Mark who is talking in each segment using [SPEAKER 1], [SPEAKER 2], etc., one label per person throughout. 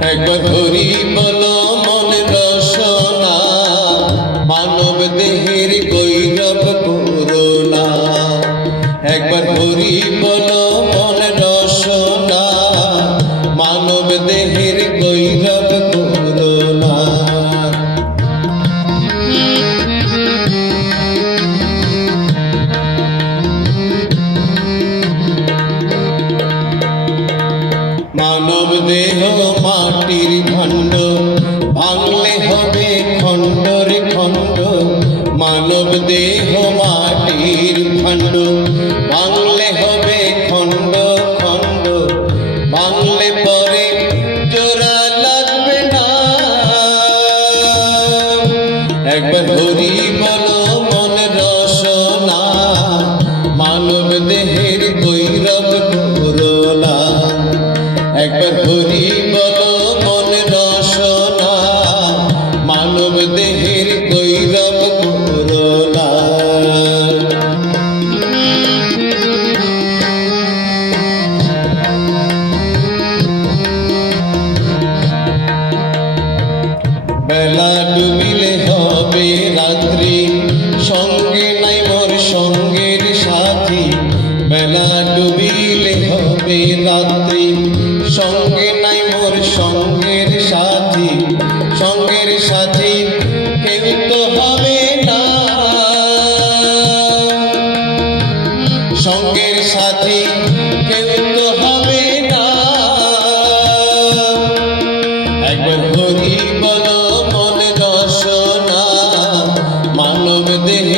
[SPEAKER 1] একবার ধরি বল, মন রসনা, মানব দেহের গৈরব করোনা একবার ধরি বল, মন রসনা, মানব দেহের মানব দেহ মাটির খণ্ড ভাঙলে হবে খণ্ডরে খণ্ড। মানব দেহ মাটির খণ্ড ভাঙলে হবে খণ্ড খণ্ড। ভাঙলে পরে জোড়া লাগবে না। একবার একবার হরি বলো, মন রসনা। মানব দেহের গৈরব করোনা বেলা ডুবিলে হবে রাত্রি, সঙ্গে নাই মোর সঙ্গের সাথী। বেলা ডুবিলে হবে রাত্রি সঙ্গে নাই মোর সঙ্গের সাথী সঙ্গের সাথী না। সঙ্গের সাথী মন মানব দেহের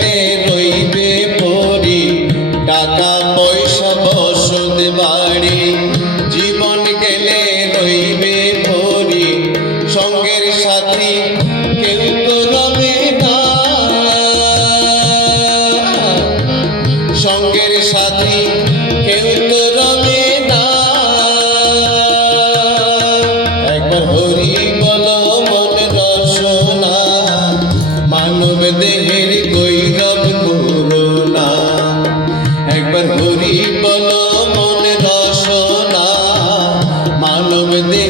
[SPEAKER 1] স্নেহের গৈরব করোনা একবার হরি বল মনে রসনা মানব দে